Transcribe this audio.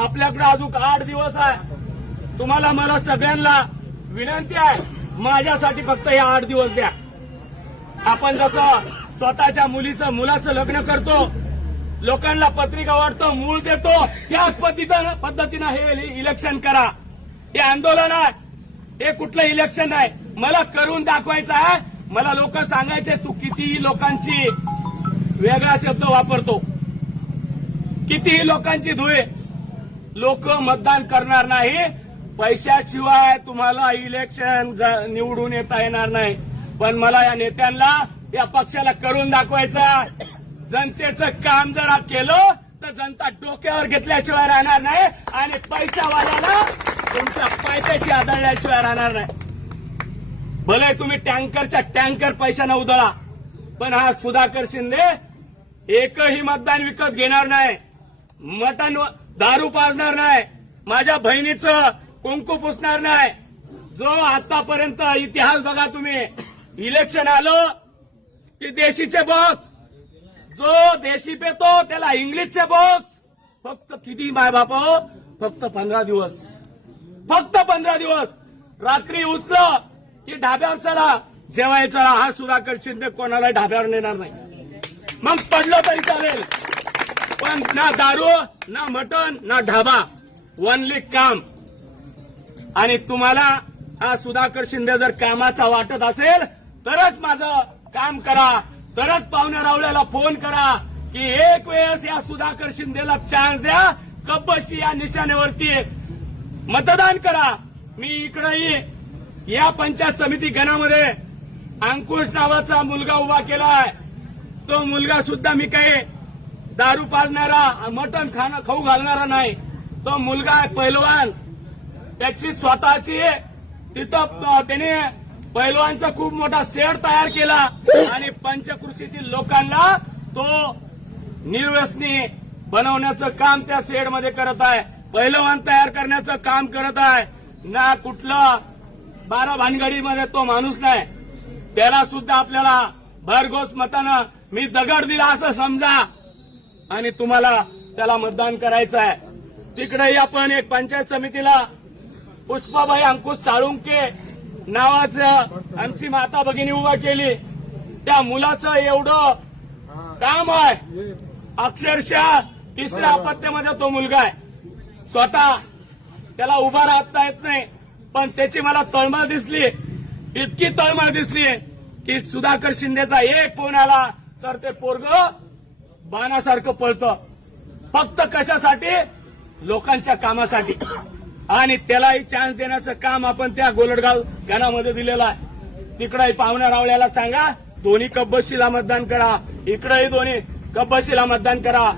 आपल्याकडे अजून 8 दिवस आहे। तुम्हाला मला सगळ्यांना विनंती आहे, माझ्यासाठी फक्त हे 8 दिवस द्या। आपण जसं स्वतःच्या मुलाचं लग्न करतो, लोकांना पत्रिका वाटतो, मूळ देतो, त्याच पद्धतीनं हे इलेक्शन करा। हे आंदोलन आहे, हे कुठलं इलेक्शन नाही। मला करून दाखवायचं आहे। मला लोक सांगायचे तू कितीही लोकांची, वेगळा शब्द वापरतो, कितीही लोकांची धुळे, लोक मतदान करणार नाही। पैशाशिवाय तुम्हाला इलेक्शन निवडून येता येणार नाही। पण मला या नेत्यांना, या पक्षाला करून दाखवायचं, जनतेचं काम जर केलं तर जनता डोक्यावर घेतल्याशिवाय राहणार नाही आणि पैशावाल्याला तुमच्या पायथ्याशी आदळल्याशिवाय राहणार नाही। भले तुम्ही टँकरच्या टँकर पैशाने उधळा, पण हा सुधाकर शिंदे एकही मतदान विकत घेणार नाही, मटण दारू पाजणार नाही, माझ्या बहिणीचं कुंकू पुसणार नाही। जो आतापर्यंत इतिहास बघा तुम्ही, इलेक्शन आलं की देशीचे बॉक्स, जो देशी पेतो त्याला इंग्लिशचे बॉक्स। फक्त किती मायबाप हो, फक्त 15 दिवस, फक्त 15 दिवस। रात्री उचलं की ढाब्यावर चला, जेवायला चला। हा सुधाकर शिंदे कोणाला ढाब्यावर नेणार नाही, मग पडलं तरी चालेल, पण ना दारू, ना मटण, ना ढाबा, ओनली काम। आणि तुम्हाला हा सुधाकर शिंदे जर कामाचा वाटत असेल तरच माझं काम करा, तरच पाहुण्या रावल्याला फोन करा की एक वेळेस या सुधाकर शिंदेला चान्स द्या, कब्बशी या निशाण्यावरती मतदान करा। मी इकडेही या पंचायत समिती गणामध्ये अंकुश नावाचा मुलगा उभा केलाय। तो मुलगा सुद्धा मी काही दारू पाजणारा, मटण खाऊ घालणारा नाही। तो मुलगा आहे पैलवान, त्याची स्वतःची, तिथं त्याने पैलवानचा खूप मोठा शेड तयार केला आणि पंचकृषीतील लोकांना तो निर्व्यसनी बनवण्याचं काम त्या शेडमध्ये करत आहे। पैलवान तयार करण्याचं काम करत आहे ना। कुठलं 12 भानगडीमध्ये तो माणूस नाही। त्याला सुद्धा आपल्याला भरघोस मतानं मी दगड दिला असं समजा आणि तुम्हाला त्याला मतदान करायचं आहे। तिकडेही आपण एक पंचायत समितीला पुष्पाबाई अंकुश साळुंके नावाचं आमची माता भगिनी उभा केली। त्या मुलाचं एवढं काम आहे, अक्षरशः 3ऱ्या अपत्यामध्ये तो मुलगा आहे। स्वतः त्याला उभा राहता येत नाही, पण त्याची मला तळमळ दिसली, इतकी तळमळ दिसली की सुधाकर शिंदेचा एक फोन आला तर ते पोरगं बाणासारखं पळतं, फक्त कशासाठी, लोकांच्या कामासाठी। आणि त्यालाही चान्स देण्याचं काम आपण त्या गोलडगाव गणामध्ये दिलेलं आहे। तिकडेही पाहुण्या रावल्याला सांगा दोन्ही कब्बशीला मतदान करा, इकडेही दोन्ही कब्बशीला मतदान करा।